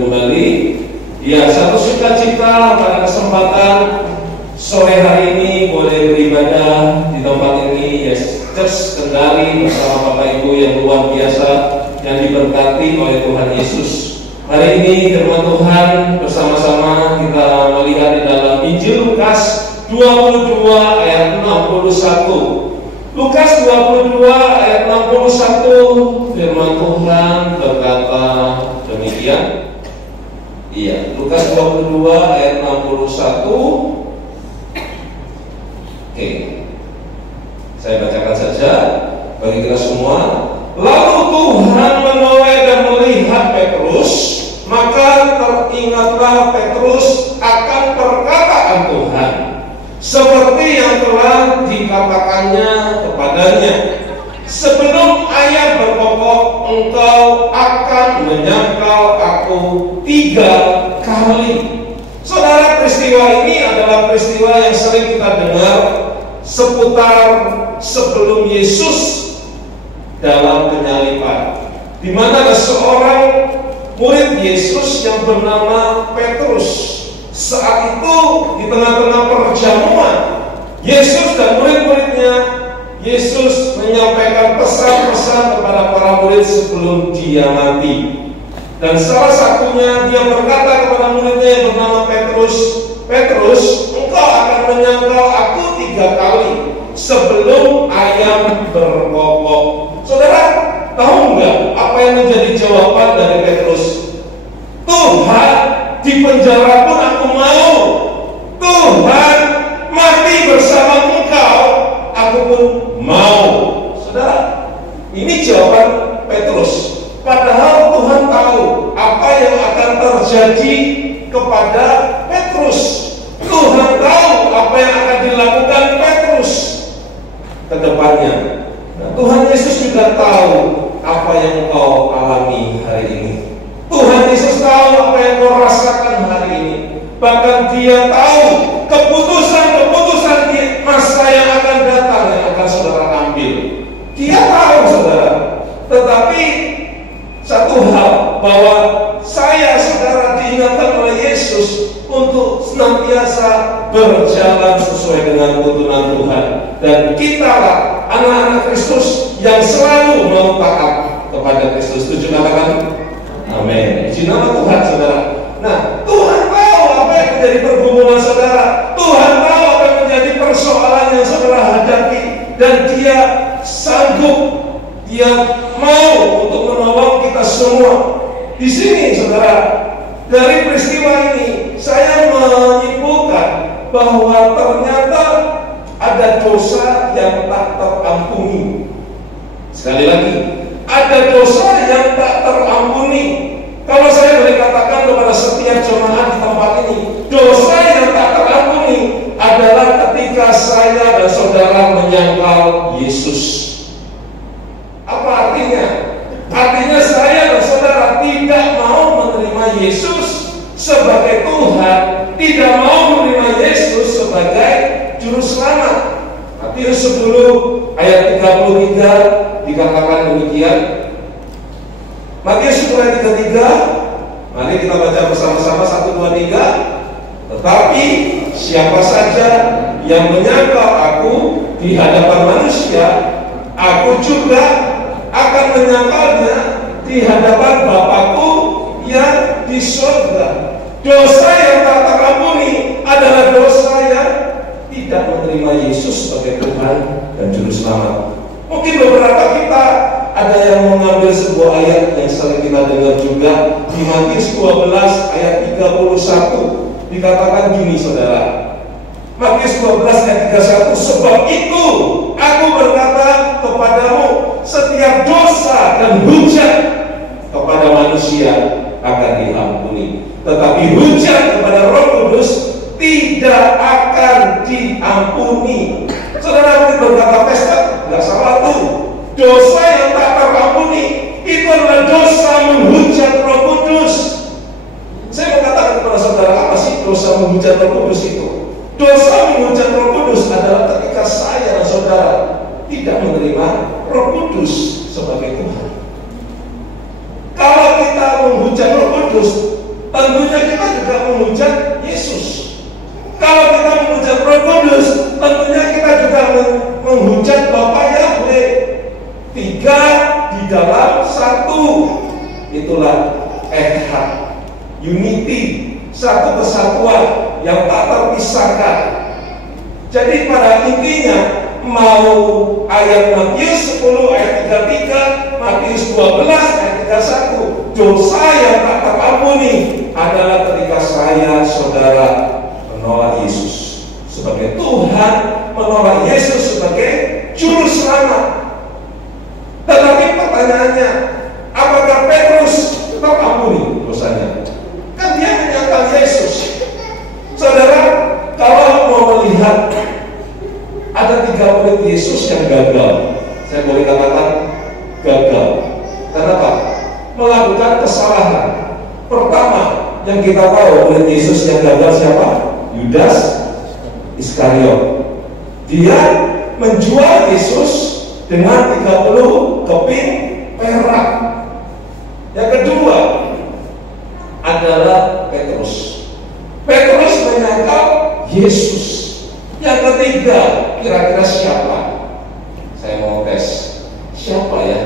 kembali. Ya, satu sukacita pada kesempatan sore hari ini boleh beribadah di tempat ini, ya, Church Kendari bersama Bapak Ibu yang luar biasa yang diberkati oleh Tuhan Yesus. Hari ini firman Tuhan bersama-sama kita melihat di dalam Injil Lukas 22 ayat 61. Lukas 22 ayat 61, firman Tuhan berkata demikian. Iya, Lukas 22 ayat 61. Oke, saya bacakan saja bagi kita semua. Lalu Tuhan menoleh dan melihat Petrus, maka teringatlah Petrus akan perkataan Tuhan, seperti yang telah dikatakannya kepadanya, sebelum ayam berkokok, engkau akan menyangkal aku 3 kali. Saudara, peristiwa ini adalah peristiwa yang sering kita dengar seputar sebelum Yesus dalam penyaliban, di mana ada seorang murid Yesus yang bernama Petrus. Saat itu di tengah-tengah perjamuan Yesus dan murid-muridnya, Yesus menyampaikan pesan-pesan kepada para murid sebelum dia mati. Dan salah satunya dia berkata kepada muridnya yang bernama Petrus, Petrus, engkau akan menyangkal aku 3 kali sebelum ayam berkokok. Saudara, tahu nggak apa yang menjadi jawaban dari Petrus? Tuhan, di penjara pun aku mau. Tuhan, mati bersama engkau, aku pun mau. Saudara, ini jawaban Petrus. Padahal Tuhan tahu apa yang akan terjadi kepada Petrus. Tuhan tahu apa yang akan dilakukan Petrus ke depannya. Nah, Tuhan Yesus juga tahu apa yang kau alami hari ini. Tuhan Yesus tahu apa yang kau rasakan hari ini. Bahkan dia tahu keputusan-keputusan di masa yang akan datang yang akan saudara ambil. Dia tahu, saudara. Tetapi satu hal, bahwa saya, saudara, diingatkan oleh Yesus untuk senantiasa berjalan sesuai dengan tuntunan Tuhan. Dan kitalah anak-anak Kristus yang selalu mau taat kepada Kristus. Setuju katakan? Amin. Puji nama Tuhan, saudara. Nah, Tuhan tahu apa yang menjadi pergumulan saudara. Tuhan tahu apa yang menjadi persoalan yang saudara hadapi. Dan dia sanggup, dia mau untuk menolong kita semua. Di sini, saudara, dari peristiwa ini saya menyimpulkan bahwa ternyata ada dosa yang tak terampuni. Sekali lagi, ada dosa yang tak terampuni. Kalau saya boleh katakan kepada setiap jemaat di tempat ini, dosa yang tak terampuni adalah ketika saya dan saudara menyangkal Yesus. Apa artinya? Artinya saya dan saudara tidak mau menerima Yesus sebagai Tuhan, tidak mau menerima Yesus sebagai Juru Selamat. Matius 10 ayat 33 dikatakan demikian. Matius 10 ayat 33. Mari kita baca bersama-sama 1, 2, 3. Tetapi siapa saja yang menyangkal aku di hadapan manusia, aku juga akan menyangkalnya di hadapan Bapakku yang di surga. Dosa yang tak terampuni adalah dosa yang tidak menerima Yesus sebagai Tuhan dan Juru Selamat. Mungkin beberapa kita ada yang mengambil sebuah ayat yang sering kita dengar juga di Matius 12 ayat 31. Dikatakan gini, saudara. Matius 12 ayat 31, sebab itu aku berkata kepadamu, setiap dosa dan hujat kepada manusia akan diampuni, tetapi hujat kepada Roh Kudus tidak akan diampuni. Saudara mungkin berkata, Pastor, nggak salah tuh. Dosa yang tak terampuni itu adalah dosa menghujat Roh Kudus. Saya mau katakan kepada saudara, apa sih dosa menghujat Roh Kudus itu? Dosa menghujat Roh Kudus adalah ketika saya dan saudara tidak menerima Roh Kudus sebagai Tuhan. Kalau kita menghujat Roh Kudus, tentunya kita juga menghujat Yesus. Kalau kita menghujat Roh Kudus, tentunya kita juga menghujat Bapa Yahweh. Tiga di dalam satu. Itulah Echad, unity, satu kesatuan yang tak terpisahkan. Jadi pada intinya, mau ayat Matius 10 ayat 33, Matius 12 ayat 31, dosa yang tak terampuni adalah ketika saya, saudara, menolak Yesus sebagai Tuhan, menolak Yesus sebagai juru selamat. Tetapi pertanyaannya, apakah Petrus terampuni dosanya? Kan dia menyangkal Yesus. Saudara, kalau mau melihat ada 3 murid Yesus yang gagal, saya boleh katakan gagal. Kenapa? Melakukan kesalahan. Pertama, yang kita tahu murid Yesus yang gagal siapa? Yudas Iskariot. Dia menjual Yesus dengan 30 keping perak. Yang kedua adalah Petrus. Petrus menyangkal Yesus. Yang ketiga, kira-kira siapa? Saya mau tes. Siapa ya?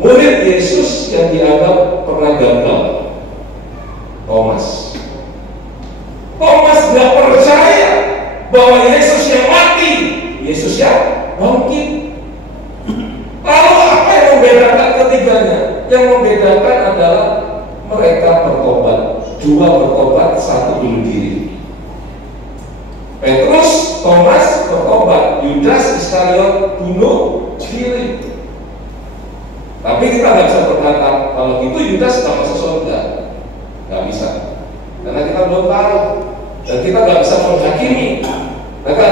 Murid Yesus yang dianggap pernah gagal. Thomas. Thomas tidak percaya bahwa Yesus yang mati, Yesus yang bangkit. Lalu apa yang membedakan ketiganya? Yang membedakan adalah mereka bertobat. 2 bertobat, 1 bunuh diri. Petrus, Thomas bertobat, Yudas Iskariot bunuh diri. Tapi kita nggak bisa berkata kalau itu Yudas nggak masuk surga, nggak bisa, karena kita belum tahu dan kita nggak bisa menghakimi. Maka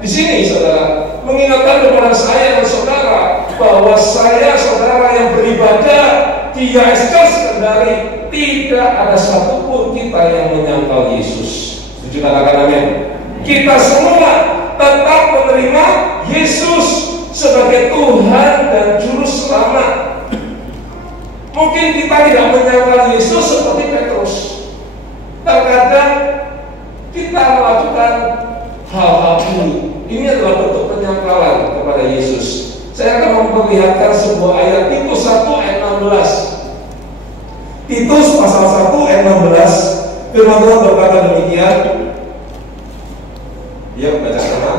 di sini saudara mengingatkan kepada saya dan saudara bahwa saya, saudara yang beribadah di ISK Kendari, tidak ada satupun kita yang menyangkal Yesus. Setuju katakan amin? Kita semua tetap menerima Yesus sebagai Tuhan dan Juru Selamat. Mungkin kita tidak menyangkal Yesus seperti Petrus. Terkadang kita melakukan hal-hal ini. Ini adalah bentuk penyangkalan kepada Yesus. Saya akan memperlihatkan sebuah ayat Titus 1 ayat 16. Titus pasal 1 ayat 16. Firman Tuhan berkata demikian. Ya, baca sama.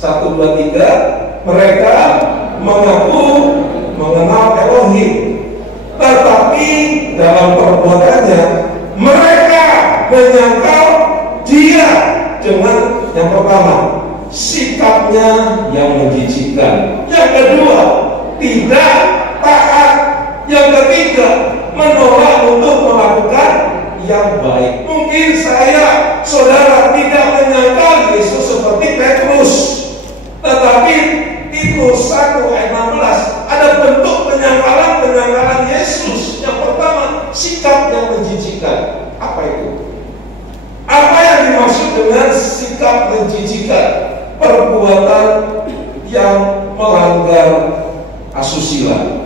1, 2, 3. Mereka mengaku mengenal Elohim, tetapi dalam perbuatannya mereka menyangkal Dia dengan yang pertama, sikapnya yang menjijikkan. Yang kedua, tidak taat. Yang ketiga, menolak untuk melakukan yang baik. Mungkin saya, saudara, tidak menyangkal Yesus seperti Petrus, tetapi Titus 1 ayat 16 ada bentuk penyangkalan Yesus. Yang pertama, sikap yang menjijikkan. Apa itu? Apa yang dimaksud dengan sikap menjijikkan? Perbuatan yang melanggar asusila.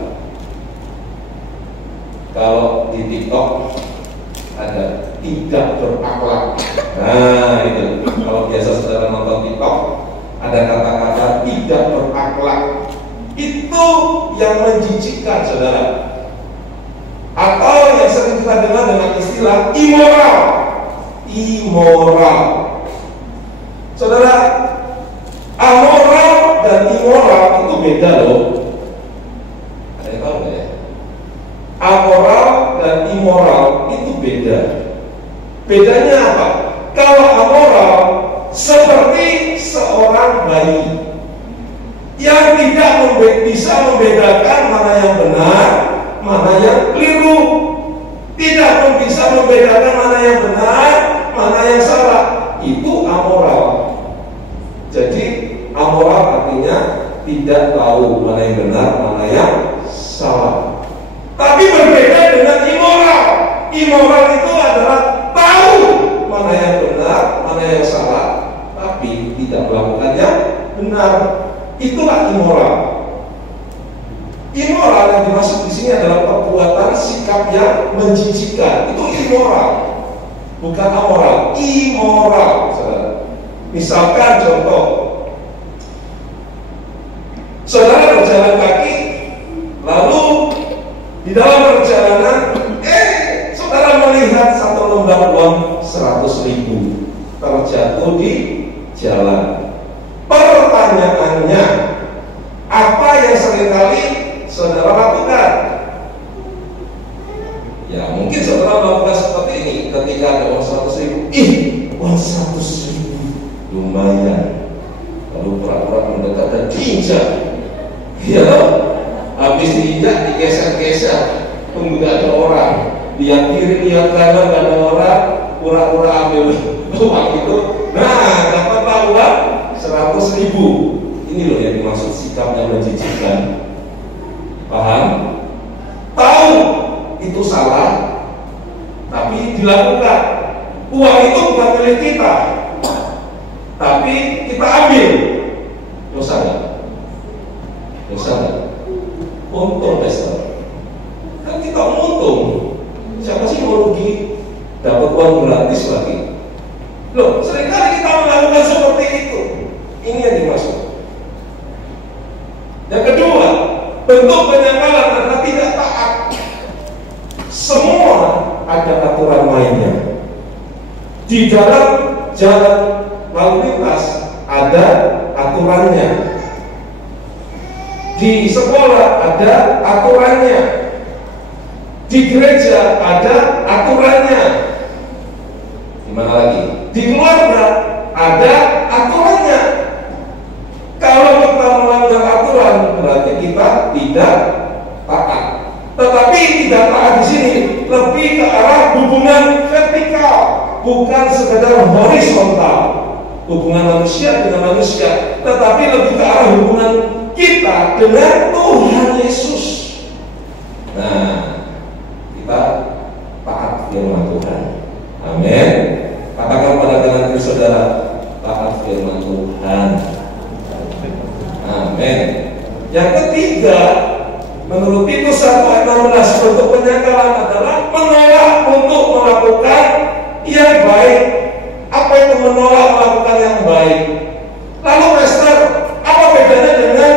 Kalau di TikTok ada tidak berakhlak. Nah itu, kalau biasa saudara nonton TikTok, ada kata-kata tidak berakhlak. Itu yang menjijikkan, saudara. Atau yang sering kita dengar dengan istilah immoral. Immoral. Saudara, amoral dan immoral itu beda loh. Ada yang tahu nggak ya? Amoral dan immoral itu beda. Bedanya apa? Kalau amoral seperti seorang bayi yang tidak bisa membedakan mana yang benar, mana yang keliru, tidak bisa membedakan mana yang benar, mana yang salah. Itu amoral. Jadi amoral artinya tidak tahu mana yang benar, mana yang salah. Tapi berbeda dengan immoral. Immoral itu adalah tahu mana yang benar, mana yang salah, tapi tidak melakukan yang benar. Itulah immoral. Immoral yang dimaksud di sini adalah perbuatan sikap yang yang menjijikan, itu immoral, bukan amoral, immoral. Misalkan contoh, saudara berjalan kaki, lalu di dalam perjalanan, saudara melihat satu lembar uang 100.000 terjatuh di jalan. Pertanyaannya, apa yang seringkali saudara lakukan? Ya, mungkin saudara melakukan seperti ini ketika ada uang 100.000. Uang 100.000 lumayan. Lalu pura-pura mendekat dan diinjak. Ya loh, habis diinjak digeser-geser, tunggu gak ada orang. Lihat kiri, lihat kanan, gak ada orang, pura-pura ambil uang itu. Nah, dapatlah uang 100.000. Ini loh yang dimaksud sikap yang menjijikkan. Paham? Tahu itu salah, tapi dilakukan. Uang itu bukan milik kita, tapi kita ambil. Dosa nggak? Dosa nggak? Untung, Pastor. Kan kita untung. Siapa sih mau rugi? Dapat uang gratis lagi. Loh, seringkali kita melakukan seperti itu. Ini yang dimaksud. Yang kedua, bentuk penyangkalan karena tidak taat. Semua ada aturan mainnya. Di dalam jalan lalu lintas ada aturannya. Di sekolah ada aturannya. Di gereja ada aturannya. Di mana lagi? Di keluarga ada aturannya. Kalau kita melanggar aturan, berarti kita tidak taat. Tetapi tidak taat di sini lebih ke arah hubungan vertikal, bukan sekedar horizontal, hubungan manusia dengan manusia, tetapi lebih ke arah hubungan kita dengan Tuhan Yesus. Nah, kita taat firman Tuhan. Amin. Katakan pada kanan kiri saudara, taat firman Tuhan. Amin. Yang ketiga, menurut Titus 1 ayat 16, bentuk penyangkalan adalah menolak untuk melakukan yang baik. Apa itu menolak melakukan yang baik? Lalu Pastor, apa bedanya dengan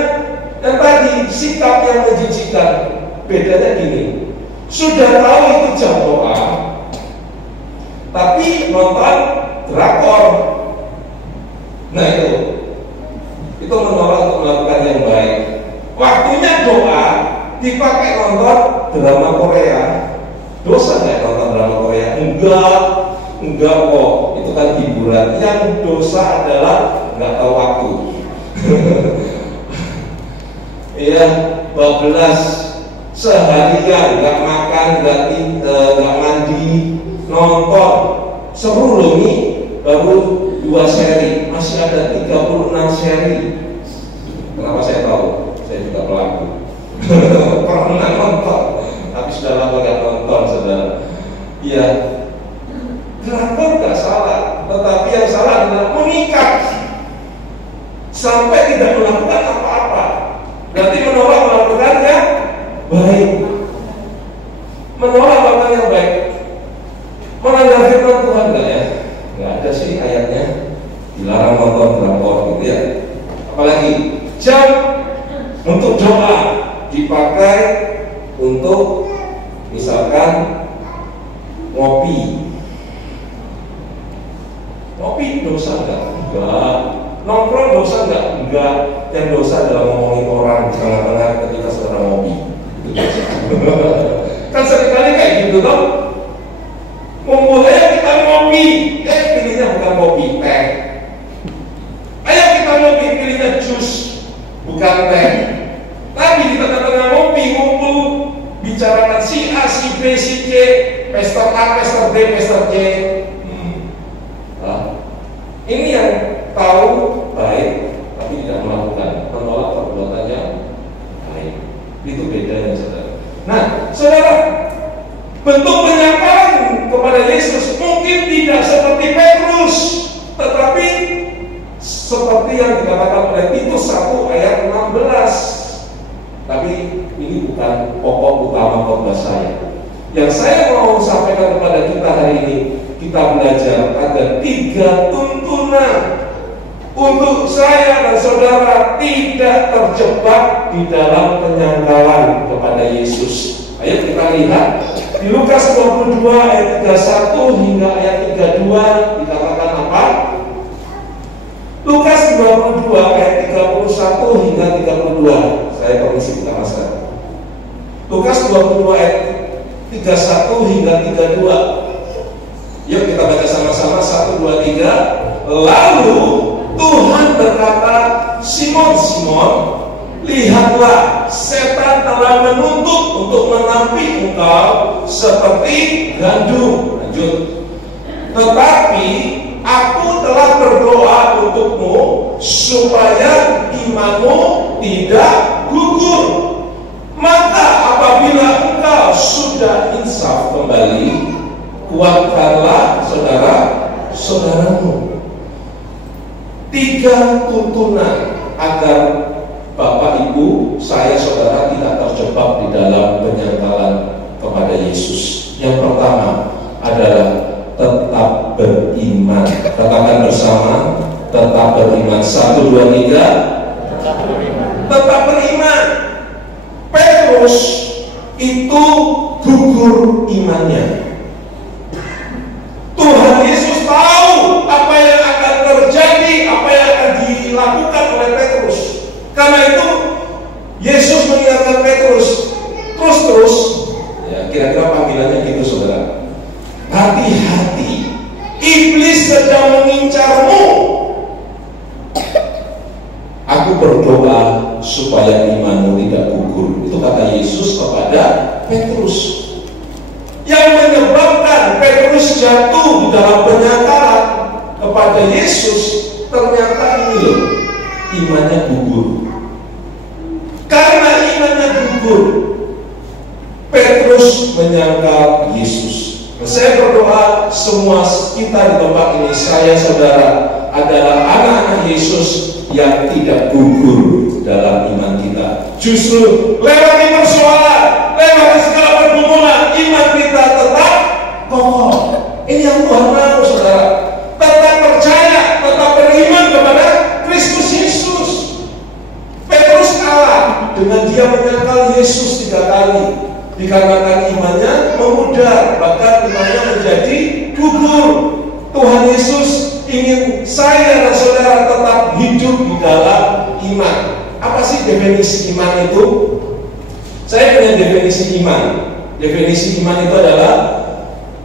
yang tadi sikap yang menjijikan? Bedanya gini, sudah tahu itu jam doa, tapi nonton drakor. Nah itu menolak untuk melakukan yang baik. Waktunya doa dipakai nonton drama Korea. Dosa nggak nonton drama Korea? Enggak kok. Itu kan hiburan. Yang dosa adalah nggak tahu waktu. Iya, 12 seharian nggak makan, nggak mandi, nonton. Seru loh ini, baru 2 seri, masih ada 36 seri. Kenapa saya tahu? Saya juga pelaku. Pernah nonton, tapi sudah lama nggak nonton, saudara. Iya, drakor nggak salah, tetapi yang salah adalah mengikat sampai tidak melakukan apa-apa. Berarti menolak melakukan yang baik. Menolak melakukan yang baik. Melanggar firman Tuhan nggak ya? Nggak ada sih ayatnya. Dilarang nonton drakor gitu ya. Apalagi jam untuk doa dipakai untuk misalkan ngopi. Ngopi dosa enggak? Enggak. Nongkrong dosa enggak? Enggak. Yang dosa adalah ngomongin orang di tengah-tengah ketika saudara ngopi. Itu dosa. Kan seringkali kayak gitu toh. Ngumpul ayo kita ngopi. Pilihnya bukan kopi, teh. Ayo kita ngopi, pilihnya jus, bukan teh. Tapi di tengah-tengah ngopi, ngumpul, bicarakan si A, si B, si C, pester A, pester B, pester C. Ini yang tahu baik, tapi tidak melakukan, menolak perbuatannya baik. Itu bedanya, saudara. Nah, saudara, bentuk penyangkalan kepada Yesus mungkin tidak seperti Petrus, tetapi seperti yang dikatakan oleh Titus 1 ayat 16. Tapi ini bukan pokok utama khotbah saya. Yang saya mau sampaikan kepada kita hari ini, kita belajar ada 3 tuntunan untuk saya dan saudara tidak terjebak di dalam penyangkalan kepada Yesus. Ayo kita lihat di Lukas 22 ayat 31 hingga ayat 32 dikatakan apa? Lukas 22 ayat 31 hingga 32. Saya permisi kita bacakan. Lukas 22 ayat 31 hingga 32. Yuk kita baca sama-sama 1, 2, 3. Lalu Tuhan berkata, Simon, Simon, lihatlah, setan telah menuntut untuk menampik engkau seperti gandum. Lanjut. Tetapi aku telah berdoa untukmu supaya imanmu tidak gugur. Maka apabila engkau sudah insaf kembali, kuatkanlah saudara-saudaramu. 3 tuntunan agar Bapak, Ibu, saya, saudara tidak terjebak di dalam penyangkalan kepada Yesus. Yang pertama adalah tetap beriman. Katakan bersama, tetap beriman. 1, 2, 3. Tetap beriman. Petrus itu gugur imannya. Tuhan Yesus tahu apa yang akan terjadi, apa yang akan dilakukan oleh Petrus. Karena itu Yesus mengingatkan Petrus, terus, ya kira-kira panggilannya gitu saudara. Hati-hati, iblis sedang mengincarmu. Aku berdoa supaya imanmu tidak gugur. Itu kata Yesus kepada Petrus. Yang menyebabkan Petrus jatuh di dalam penyangkalan kepada Yesus, ternyata ini loh, imannya gugur. Karena imannya gugur, Petrus menyangkal Yesus. Saya berdoa semua kita di tempat ini, saya, saudara, adalah anak-anak Yesus yang tidak gugur dalam iman kita. Justru lewati persoalan, lewati segala pergumulan, iman kita tetap kokoh. Ini yang Tuhan mau, saudara. Tetap percaya, tetap beriman kepada Kristus Yesus. Petrus kalah dengan dia menyangkal Yesus 3 kali. Dikarenakan imannya memudar, bahkan imannya menjadi gugur. Tuhan Yesus ingin saya dan saudara tetap hidup di dalam iman. Apa sih definisi iman itu? Saya punya definisi iman. Definisi iman itu adalah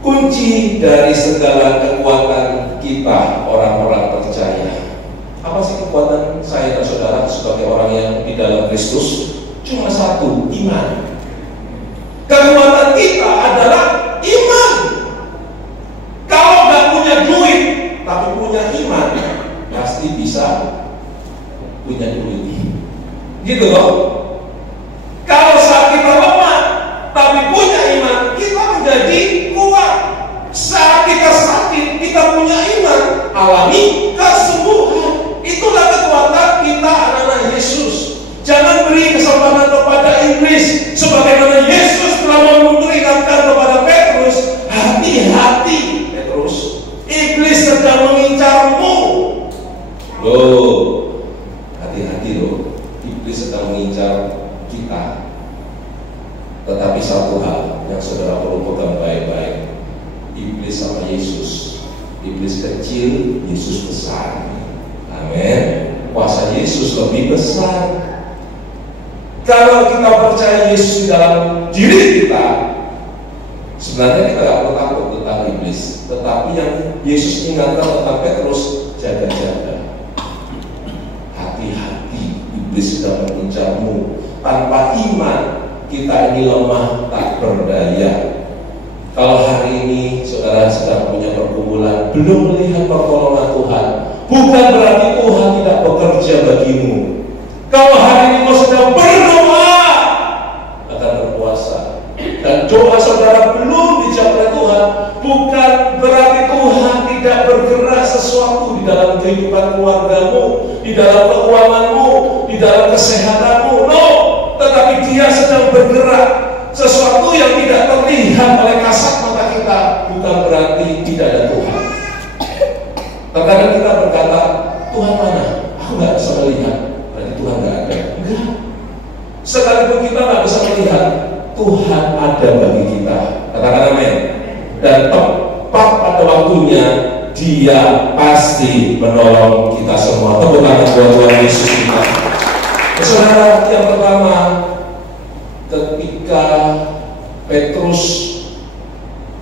kunci dari segala kekuatan kita orang-orang percaya. Apa sih kekuatan saya dan saudara sebagai orang yang di dalam Kristus? Cuma satu, iman. Kekuatan kita adalah iman. Kalau nggak punya duit tapi punya iman, pasti bisa punya duit. Gitu loh. Kalau saat kita lemah tapi punya iman, kita menjadi kuat. Saat kita sakit, kita punya iman, alami kesembuhan. Itulah kekuatan kita anak-anak Yesus. Jangan beri kesempatan kepada iblis, sebagaimana Yesus telah memperingatkan kepada Petrus. Hati-hati Petrus, iblis sedang mengincarmu. Loh, hati-hati loh, iblis sedang mengincar kita. Tetapi satu hal yang saudara perlu pegang baik-baik, iblis sama Yesus. Iblis kecil, Yesus besar. Amin. Kuasa Yesus lebih besar. Kalau kita percaya Yesus di dalam diri kita, sebenarnya kita tidak perlu takut tentang iblis. Tetapi yang Yesus ingatkan tentang Petrus, jaga-jaga. Hati-hati, iblis sedang mengincarmu. Tanpa iman, kita ini lemah, tak berdaya. Kalau hari ini saudara sedang punya pergumulan, belum melihat pertolongan Tuhan, bukan berarti Tuhan tidak bekerja bagimu. Kalau hari ini kau sedang berdoa, akan berpuasa, dan doa saudara belum dijawab oleh Tuhan, bukan berarti Tuhan tidak bergerak sesuatu di dalam kehidupan keluargamu, di dalam keuanganmu, di dalam kesehatanmu. No, tetapi Dia sedang bergerak sesuatu yang tidak terlihat dilihat oleh kasat mata kita, bukan berarti tidak ada Tuhan. Terkadang kita berkata, Tuhan mana? Aku nggak bisa melihat. Berarti Tuhan nggak ada. Enggak. Sekalipun kita nggak bisa melihat, Tuhan ada bagi kita. Katakan amin. Dan tepat pada waktunya, Dia pasti menolong kita semua. Tepuk tangan buat Tuhan Yesus kita. Saudara, yang pertama, ketika Petrus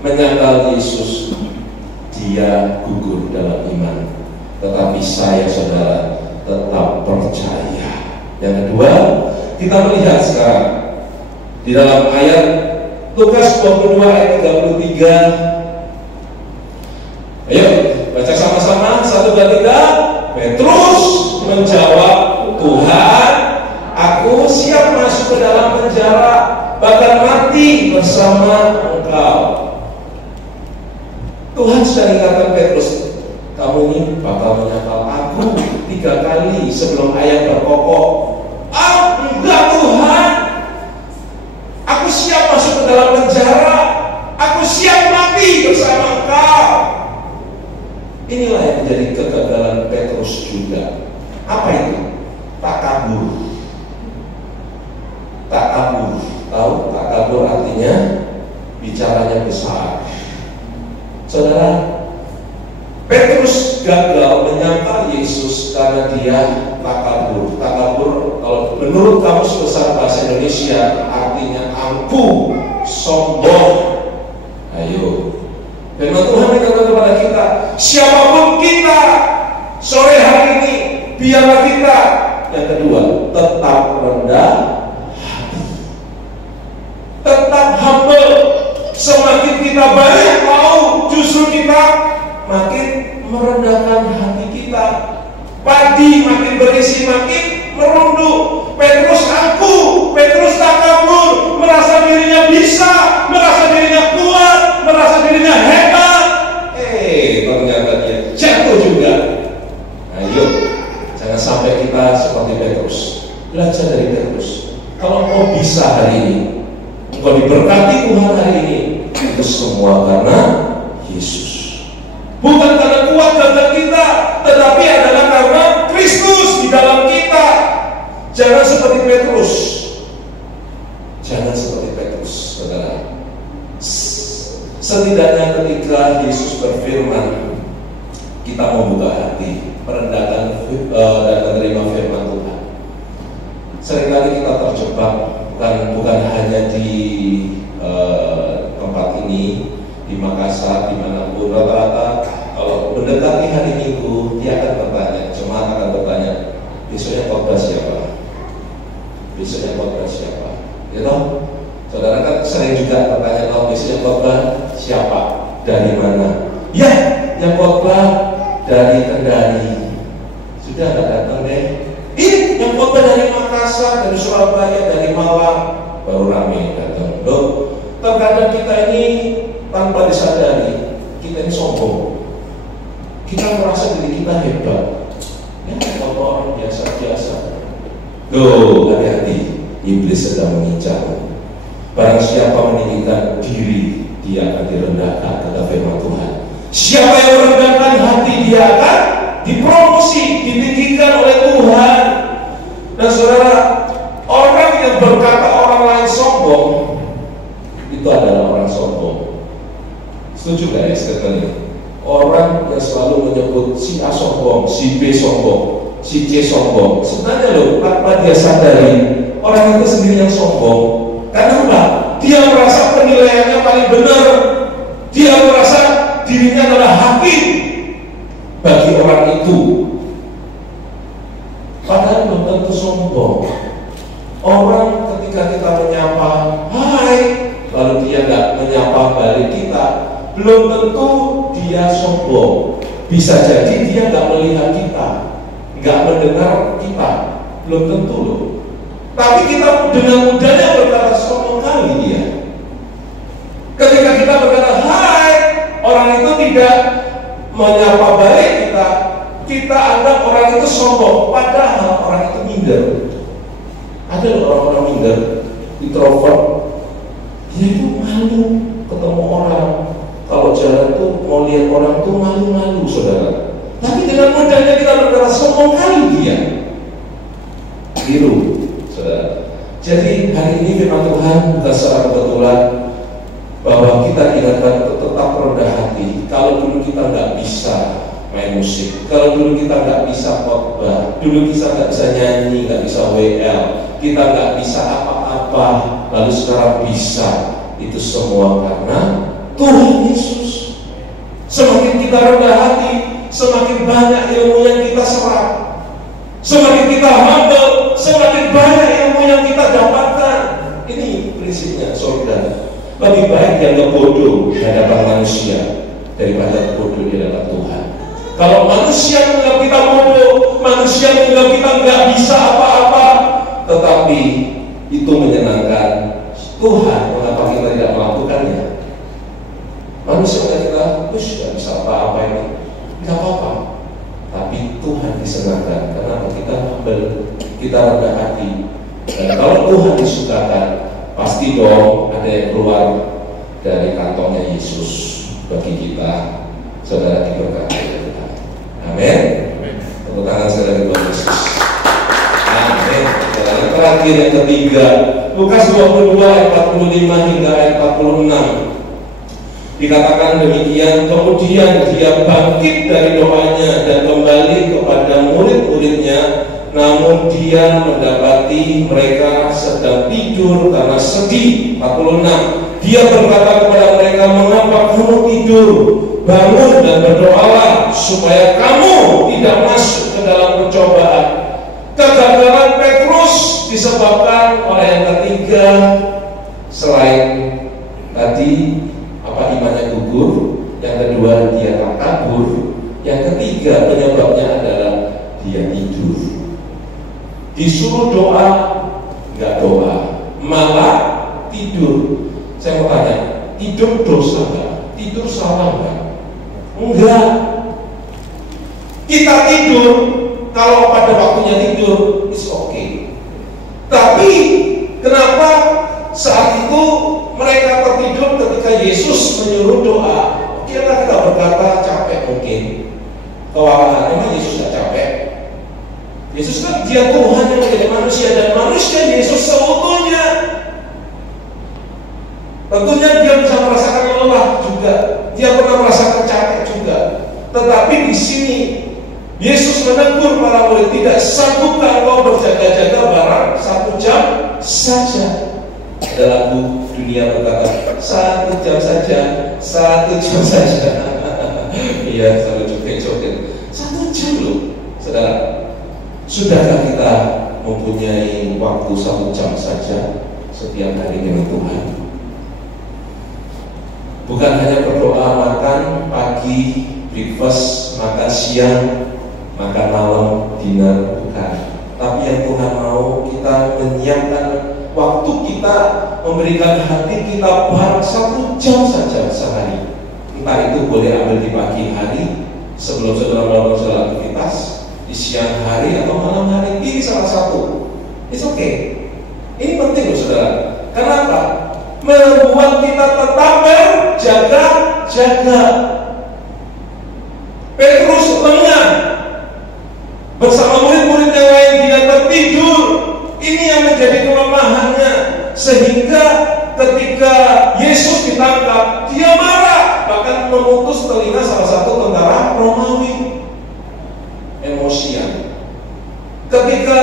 menyangkal Yesus, dia gugur dalam iman. Tetapi saya, saudara, tetap percaya. Yang kedua, kita melihat sekarang di dalam ayat Lukas 22 ayat 33. Ayo baca sama-sama, 1, 2, 3. Petrus menjawab, Tuhan, aku siap masuk ke dalam penjara, bahkan mati bersama Engkau. Tuhan sudah ingatkan Petrus, kamu ini bakal menyangkal aku 3 kali sebelum ayam berkokok. Enggak Tuhan, aku siap masuk ke dalam penjara, aku siap mati bersama Engkau. Inilah yang menjadi kegagalan Petrus juga. Apa itu? Tak kabur. Tak kabur. Tahu? Tak kabur artinya bicaranya besar. Saudara, Petrus gagal menyangkal Yesus karena dia tak kabur. Tak kabur, kalau menurut Kamus Besar Bahasa Indonesia, artinya angkuh, sombong. Ayo, firman Tuhan berkata kepada kita, siapapun kita sore hari ini, biarlah kita, yang kedua, tetap rendah hati, tetap humble. Semakin kita banyak tahu, justru kita makin merendahkan hati kita. Padi makin berisi, makin merunduk. Petrus angkuh, Petrus tak kabur, merasa dirinya bisa, merasa dirinya kuat, merasa dirinya hebat. Ternyata dia jatuh juga. Ayo, jangan sampai kita seperti Petrus. Belajar dari Petrus. Kalau kau bisa hari ini, engkau diberkati Tuhan hari ini, itu semua karena Yesus. Bukan karena kuat gagah kita, tetapi adalah karena Kristus di dalam kita. Jangan seperti Petrus. Jangan seperti Petrus, saudara. Setidaknya ketika Yesus berfirman, kita membuka hati, merendahkan dan menerima firman Tuhan. Seringkali kita terjebak, bukan hanya di tempat ini, di Makassar, dimanapun. Rata-rata kalau mendekati hari Minggu, dia akan bertanya, jemaat akan bertanya, besoknya khotbah siapa? Besoknya khotbah siapa? Ya toh? Saudara kan sering juga bertanya, kalau besoknya khotbah siapa? Dari mana? Ya, yang khotbah dari Kendari. Sudah tidak datang deh. Yang khotbah dari Makassar, dari Surabaya, dari Malang, baru rame datang. Loh, terkadang kita ini tanpa disadari, kita ini sombong. Kita merasa diri kita hebat. Ya, kalau orang biasa-biasa. Loh, hati-hati, iblis sedang mengincar. Barang siapa meninggikan diri, dia akan direndahkan, kata firman Tuhan. Siapa yang merendahkan hati, dia akan dipromosi, ditinggikan oleh Tuhan. Dan saudara, orang yang berkata orang lain sombong, itu adalah orang sombong. Setuju gak ya statement ini? Orang yang selalu menyebut si A sombong, si B sombong, si C sombong, sebenarnya loh, tanpa dia sadari, orang itu sendiri yang sombong. Karena apa? Dia merasa penilaiannya paling benar. Dia merasa dirinya adalah hakim bagi orang itu. Padahal belum tentu sombong. Orang ketika kita menyapa, hai, lalu dia nggak menyapa balik kita, belum tentu dia sombong. Bisa jadi dia nggak melihat kita, nggak mendengar kita, belum tentu loh. Tapi kita dengan mudahnya berkata sombong kali dia. Ketika kita berkata hai, orang itu tidak menyapa balik kita anggap orang itu sombong, padahal orang itu minder. Ada orang-orang minder, introvert, dia itu malu malu ketemu orang. Kalau jalan tuh mau lihat orang tuh malu-malu, saudara. Tapi dengan mudahnya kita berkata sombong kali dia. Biru, saudara. Jadi hari ini firman Tuhan bukan secara kebetulan bahwa kita diingatkan untuk tetap rendah hati. Kalau dulu kita nggak bisa main musik, kalau dulu kita nggak bisa khotbah, dulu kita nggak bisa nyanyi, nggak bisa WL, kita nggak bisa apa-apa, lalu sekarang bisa. Itu semua karena Tuhan Yesus. Semakin kita rendah hati, semakin banyak ilmu yang kita serap. Semakin kita humble, semakin banyak ilmu yang kita dapatkan. Ini prinsipnya, saudara. Lebih baik dianggap bodoh di hadapan manusia daripada bodoh di hadapan Tuhan. Kalau manusia menganggap kita bodoh, manusia menganggap kita nggak bisa apa-apa, tetapi itu menyenangkan Tuhan. Mengapa kita tidak melakukannya? Manusia menganggap kita, nggak bisa apa-apa ini, nggak apa-apa. Tapi Tuhan disenangkan karena kita humble, kita rendah hati. Dan kalau Tuhan disukakan, pasti dong ada yang keluar dari kantongnya Yesus bagi kita. Saudara diberkati oleh Tuhan. Amin. Tepuk tangan saudara Tuhan Yesus. Amin. Dan yang terakhir, yang ketiga, Lukas 22 ayat 45 hingga ayat 46. Dikatakan demikian, kemudian dia bangkit dari doanya dan kembali kepada murid-muridnya, namun dia mendapati mereka sedang tidur karena sedih. 46. Dia berkata kepada mereka, mengapa kamu tidur? Bangun dan berdoalah supaya kamu tidak masuk ke dalam percobaan. Kegagalan Petrus disebabkan oleh yang ketiga, selain tadi imannya gugur, yang kedua dia kabur, yang ketiga penyebabnya adalah dia tidur. Disuruh doa, nggak doa, malah tidur. Saya mau tanya, tidur dosa nggak? Tidur salah nggak? Enggak. Kita tidur, kalau pada waktunya tidur, is okay. Tapi kenapa saat itu mereka tertidur ketika Yesus menyuruh doa? Kita berkata capek mungkin, kewalahan. Memang Yesus tidak capek. Yesus kan dia Tuhan yang menjadi manusia, dan manusia Yesus seutuhnya. Tentunya dia bisa merasakan lelah juga, dia pernah merasakan capek juga. Tetapi di sini Yesus menegur para murid, tidak sanggupkah kau berjaga-jaga barang 1 jam saja? Ada lagu dunia berkata 1 jam saja, 1 jam saja. Iya, selalu joget-joget 1 jam loh, saudara. Sudahkah kita mempunyai waktu 1 jam saja setiap hari dengan Tuhan? Bukan hanya berdoa, makan pagi, breakfast, makan siang, makan malam, dinner, bukan. Tapi yang Tuhan mau kita menyiapkan waktu kita, memberikan hati kita barang 1 jam saja sehari. Entah itu boleh ambil di pagi hari sebelum saudara melakukan segala aktivitas, di siang hari atau malam hari, ini salah satu. It's okay. Ini penting loh saudara. Kenapa? Membuat kita tetap berjaga-jaga. Petrus lengah bersama murid-murid yang lain, dia tertidur. Ini yang menjadi kelemahannya, sehingga ketika Yesus ditangkap, dia marah, bahkan memutus telinga salah satu tentara Romawi. Emosian. Ketika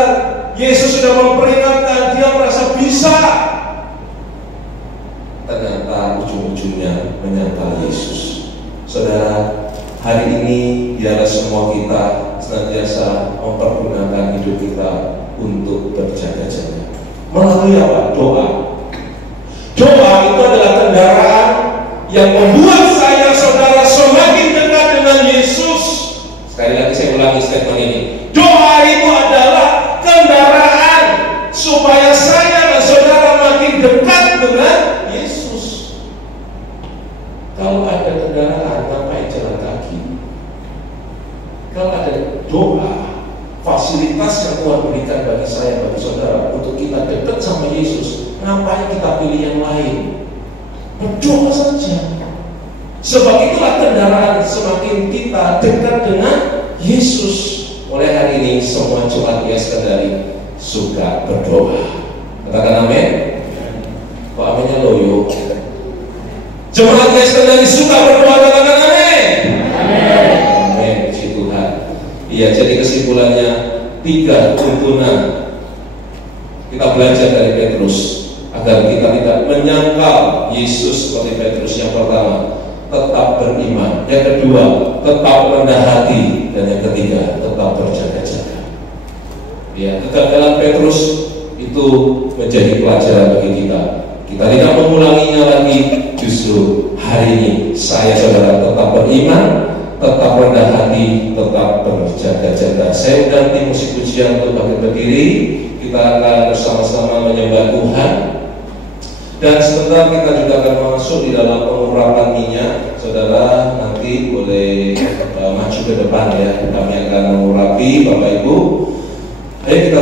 Yesus sudah memperingatkan, dia merasa bisa. Ternyata ujung-ujungnya menyangkal Yesus. Saudara, hari ini biarlah semua kita senantiasa mempergunakan hidup kita untuk berjaga-jaga. Melalui apa? Doa. Doa itu adalah kendaraan yang membuat saya, saudara, semakin dekat dengan Yesus. Sekali lagi saya ulangi statement ini. Doa itu adalah kendaraan supaya saya dan saudara makin dekat dengan Yesus. Kalau ada kendaraan, ngapain jalan kaki? Kalau ada doa, fasilitas yang Tuhan berikan bagi saya, bagi saudara, untuk kita dekat sama Yesus, ngapain kita pilih yang lain? Berdoa saja. Sebab itulah kendaraan semakin kita dekat dengan Yesus. Mulai hari ini semua jemaat sekadari suka berdoa. Katakan amin. Kok aminnya loyo? Jemaat sekadari suka berdoa, katakan amin. Amin. Puji Tuhan. Iya, jadi kesimpulannya 3 tuntunan kita belajar dari Petrus agar kita tidak menyangkal Yesus seperti Petrus. Yang pertama, tetap beriman. Yang kedua, tetap rendah hati. Dan yang ketiga, tetap berjaga-jaga. Ya, kegagalan Petrus itu menjadi pelajaran bagi kita. Kita tidak mengulanginya lagi. Justru hari ini saya saudara tetap beriman, tetap rendah hati, tetap berjaga-jaga. Saya undang tim musik pujian untuk bangkit berdiri. Kita akan bersama-sama menyembah Tuhan. Dan sebentar kita juga akan masuk di dalam pengurapan minyak. Saudara nanti boleh maju ke depan ya. Kami akan mengurapi Bapak Ibu. Ayo kita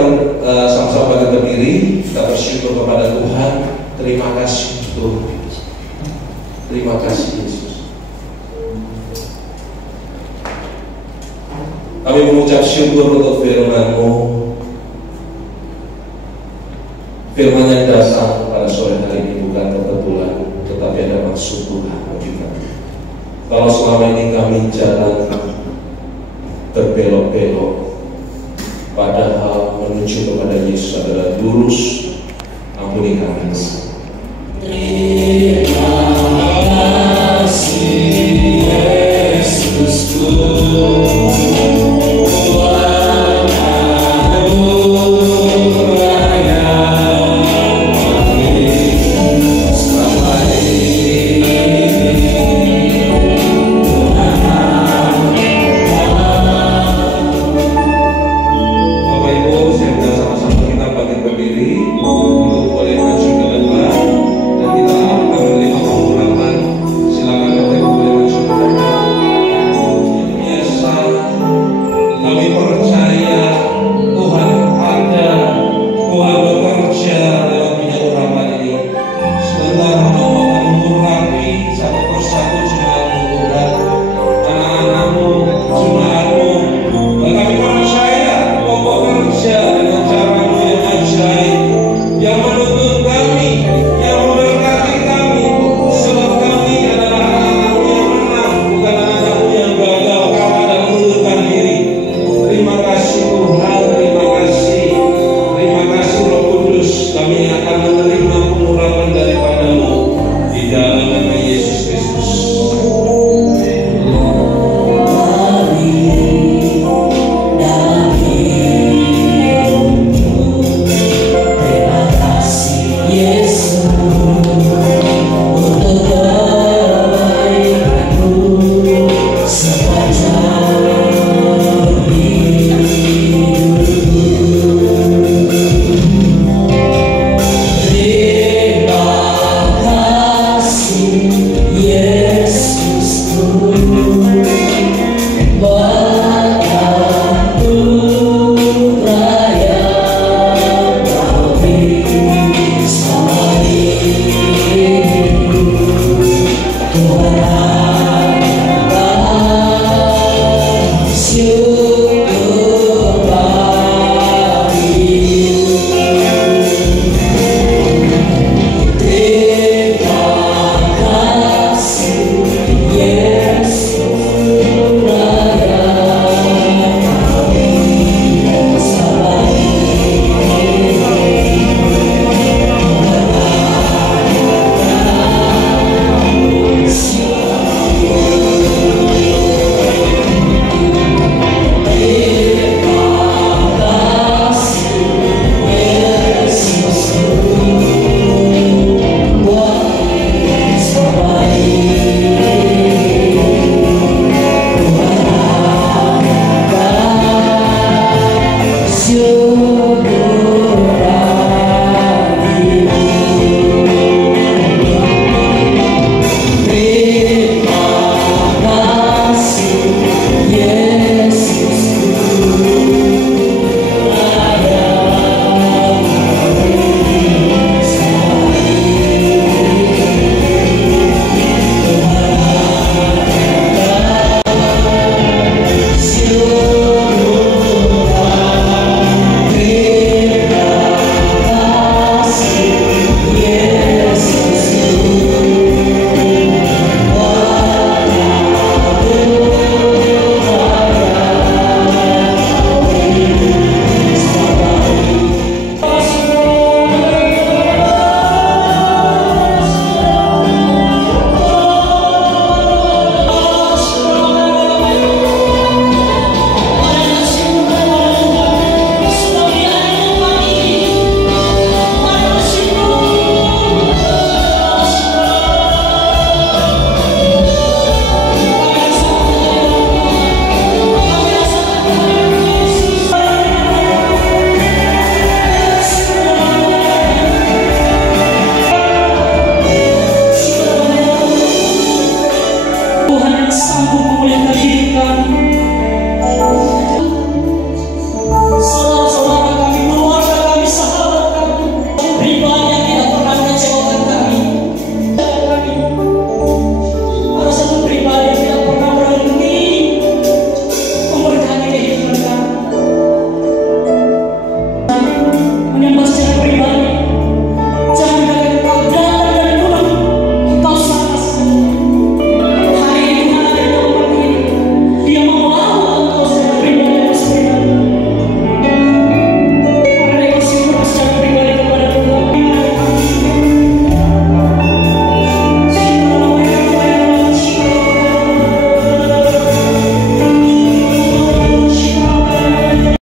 sama-sama bangkit berdiri. Kita bersyukur kepada Tuhan. Terima kasih Tuhan. Terima kasih Yesus. Kami mengucap syukur untuk firman-Mu. Firman yang datang pada sore hari ini bukan kebetulan, tetapi ada maksud Tuhan bagi kami. Kalau selama ini kami jalan berbelok-belok, padahal menuju kepada Yesus adalah lurus, ampuni kami.